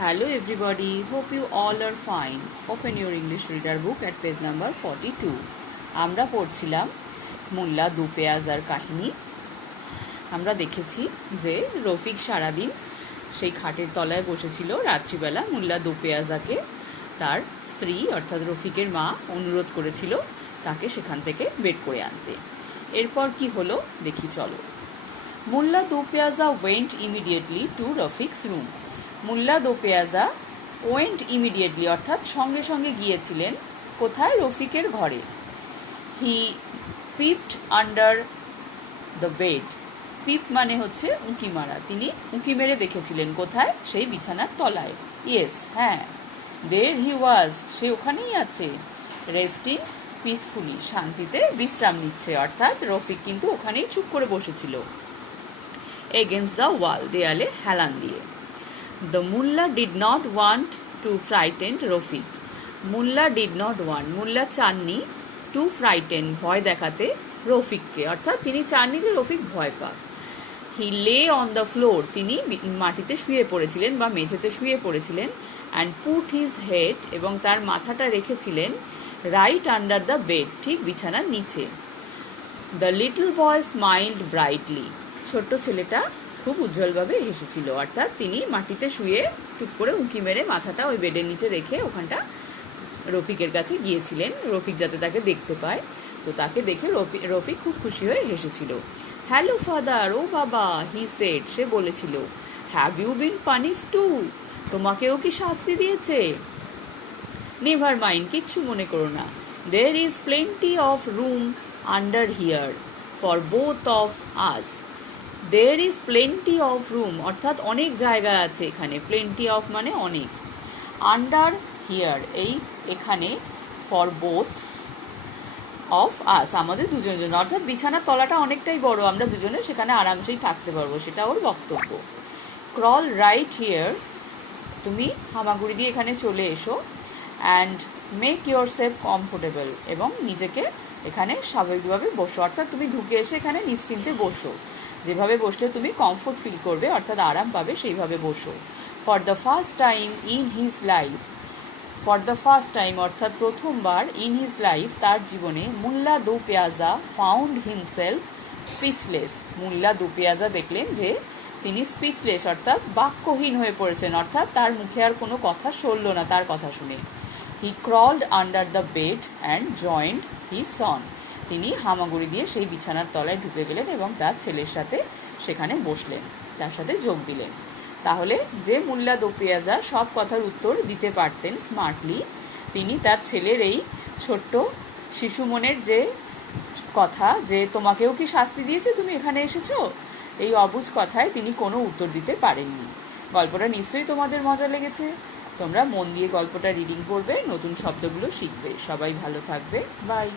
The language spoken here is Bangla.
Hello everybody, hope you all are fine. Open your English reader book at page number 42. আমরা পড়ছিলাম মোল্লা দু পেয়াজার কাহিনী। আমরা দেখেছি যে রফিক সারাদিন সেই খাটের তলায় বসেছিল। রাত্রিবেলা মোল্লা দু পেয়াজাকে তার স্ত্রী অর্থাৎ রফিকের মা অনুরোধ করেছিল তাকে সেখান থেকে বের করে আনতে। এরপর কি হলো দেখি চলো। মোল্লা দু পেয়াজা ওয়েন্ট ইমিডিয়েটলি টু রফিকস রুম। মোল্লা দো পেয়াজা ওয়েন্ট ইমিডিয়েটলি অর্থাৎ সঙ্গে সঙ্গে গিয়েছিলেন কোথায়? রফিকের ঘরে। হি পিপড আন্ডার দ্য বেড। পিপ মানে হচ্ছে উঁকি মারা। তিনি উঁকি মেরে দেখেছিলেন কোথায়? সেই বিছানার তলায়। ইয়েস, হ্যাঁ। দেয়ার হি ওয়াজ, সে ওখানেই আছে। রেস্টিং পিসফুলি, শান্তিতে বিশ্রাম নিচ্ছে। অর্থাৎ রফিক কিন্তু ওখানেই চুপ করে বসেছিল। এগেন্স্ট দ্য ওয়াল, দেয়ালে হেলান দিয়ে। The mullah did not want to frighten Rafik. Mullah did not want, mullah চাননি to frighten, ভয় দেখাতে রফিককে, অর্থাৎ তিনি চাননি যে রফিক ভয় পাক। He lay on the floor, তিনি মাটিতে শুয়ে পড়েছিলেন বা মেঝেতে শুয়ে পড়েছিলেন। And put his head, এবং তার মাথাটা রেখেছিলেন right under the bed, ঠিক বিছানার নিচে। The little boy smiled brightly, ছোট্ট ছেলেটা খুব উজ্জ্বলভাবে হেসেছিল। অর্থাৎ তিনি মাটিতে শুয়ে টুক করে উঁকি মেরে মাথাটা ওই বেডের নিচে রেখে ওখানটা রফিকের কাছে গিয়েছিলেন, রফিক যাতে তাকে দেখতে পায়। তো তাকে দেখে রফিক খুব খুশি হয়ে হেসেছিল। হ্যালো ফাদার, ও বাবা, হি সেড, সে বলেছিল। Have you been punish too, তোমাকেও কি শাস্তি দিয়েছে? নেভার মাইন্ড, কিচ্ছু মনে করো না। There is plenty of room under here for both of us. There is plenty of room, অর্থাৎ অনেক জায়গা আছে এখানে। প্লেন্টি অফ মানে অনেক। আন্ডার হিয়ার, এই এখানে। ফর বোথ অফ আস, আমাদের দুজনের জন্য। অর্থাৎ বিছানার তলাটা অনেকটাই বড়, আমরা দুজনে সেখানে আরামসেই থাকতে পারবো, সেটা ওর বক্তব্য। ক্রল রাইট হিয়ার, তুমি হামাগুড়ি দিয়ে এখানে চলে এসো। And make your self comfortable, এবং নিজেকে এখানে স্বাভাবিকভাবে বসো। অর্থাৎ তুমি ঢুকে এসে এখানে নিশ্চিন্তে বসো। যেভাবে বসলে তুমি কমফোর্ট ফিল করবে, অর্থাৎ আরাম পাবে, সেইভাবে বসো। For the first time in his life, for the first time অর্থাৎ প্রথমবার, ইন হিজ লাইফ তার জীবনে, মোল্লা দো পেয়াজা ফাউন্ড হিমসেলফ স্পিচলেস। মোল্লা দো পেয়াজা দেখলেন যে তিনি স্পিচলেস অর্থাৎ বাক্যহীন হয়ে পড়েছেন, অর্থাৎ তার মুখে আর কোনো কথা সরল না তার কথা শুনে। He crawled under the bed and joined his son, তিনি হামাগুড়ি দিয়ে সেই বিছানার তলায় ঢুকে গেলেন এবং তার ছেলের সাথে সেখানে বসলেন, তার সাথে যোগ দিলেন। তাহলে যে মোল্লা দো পেয়াজা সব কথার উত্তর দিতে পারতেন স্মার্টলি, তিনি তার ছেলের এই ছোট্ট শিশু মনের যে কথা, যে তোমাকেও কি শাস্তি দিয়েছে, তুমি এখানে এসেছো, এই অবুঝ কথায় তিনি কোনো উত্তর দিতে পারেননি। গল্পটা নিশ্চয়ই তোমাদের মজা লেগেছে। তোমরা মন দিয়ে গল্পটা রিডিং করবে, নতুন শব্দগুলো শিখবে। সবাই ভালো থাকবে, বাই।